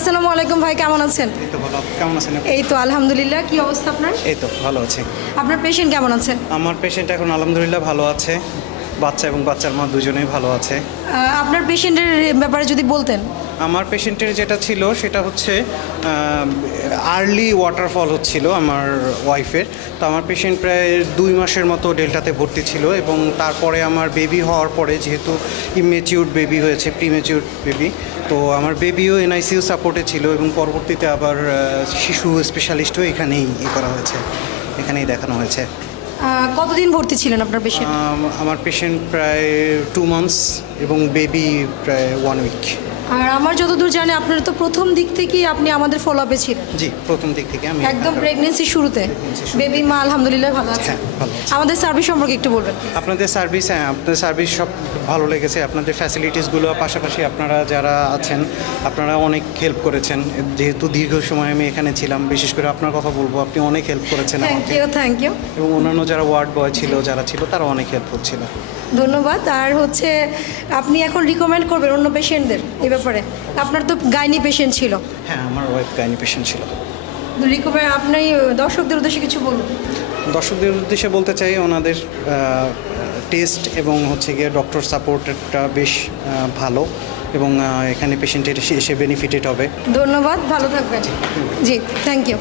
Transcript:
আসসালামু আলাইকুম ভাই কেমন আছেন? এই তো ভালো কেমন আছেন? এই তো আলহামদুলিল্লাহ কি অবস্থা আপনার? এই তো ভালো আছি। আপনার পেশেন্ট কেমন আছে? আমার পেশেন্ট এখন আলহামদুলিল্লাহ ভালো আছে। বাচ্চা এবং বাচ্চার মা দুজনেই ভালো আছে। আপনার পেশেন্টের ব্যাপারে যদি বলতেন। আমার পেশেন্টের যেটা ছিল সেটা হচ্ছে আর্লি ওয়াটারফল হচ্ছিল আমার ওয়াইফের তো আমার পেশেন্ট প্রায় দুই মাসের মতো ডেল্টাতে ভর্তি ছিল এবং তারপরে আমার বেবি হওয়ার পরে যেহেতু ইমেচিউর বেবি হয়েছে প্রিমেচিউর বেবি তো আমার বেবিও এনআইসিউ সাপোর্টে ছিল এবং পরবর্তীতে আবার শিশু স্পেশালিস্টও এখানেই ই করা হয়েছে এখানেই দেখানো হয়েছে। কতদিন ভর্তি ছিলেন আপনার পেশেন্ট আমার পেশেন্ট প্রায় টু মান্থস এবং বেবি প্রায় ওয়ান উইক আর আমার যতদূর জানি আপনার তো প্রথম দিক থেকেই আপনি আমাদের ফলো আপে ছিলেন। জি প্রথম দিক থেকে আমি একদম প্রেগনেন্সি শুরুতে। বেবি মা আলহামদুলিল্লাহ ভালো আছে। হ্যাঁ, আমাদের সার্ভিস সম্পর্কে একটু বলবেন। আপনাদের সার্ভিস হ্যাঁ আপনাদের সার্ভিস সব ভালো লেগেছে। আপনাদের ফ্যাসিলিটিসগুলো পাশাপাশি আপনারা যারা আছেন আপনারা অনেক হেল্প করেছেন। যেহেতু দীর্ঘ সময় আমি এখানে ছিলাম বিশেষ করে আপনার কথা বলব আপনি অনেক হেল্প করেছেন থ্যাংক ইউ থ্যাংক ইউ এবং অন্যান্য যারা ওয়ার্ড বয় ছিল যারা ছিল তারা অনেক হেল্প করছিল। ধন্যবাদ। আর হচ্ছে আপনি এখন রিকমেন্ড করবেন অন্য পেশেন্টদের এই ব্যাপারে আপনার তো গাইনি পেশেন্ট ছিল। হ্যাঁ আমার ওয়াইফ গাইনি পেশেন্ট ছিল। রিকমেন্ড আপনি দর্শকদের উদ্দেশ্যে কিছু বলুন। দর্শকদের উদ্দেশ্যে বলতে চাই ওনাদের টেস্ট এবং হচ্ছে গিয়ে ডক্টর সাপোর্টটা বেশ ভালো এবং এখানে পেশেন্টের এসে বেনিফিটেড হবে। ধন্যবাদ ভালো থাকবেন। জি থ্যাংক ইউ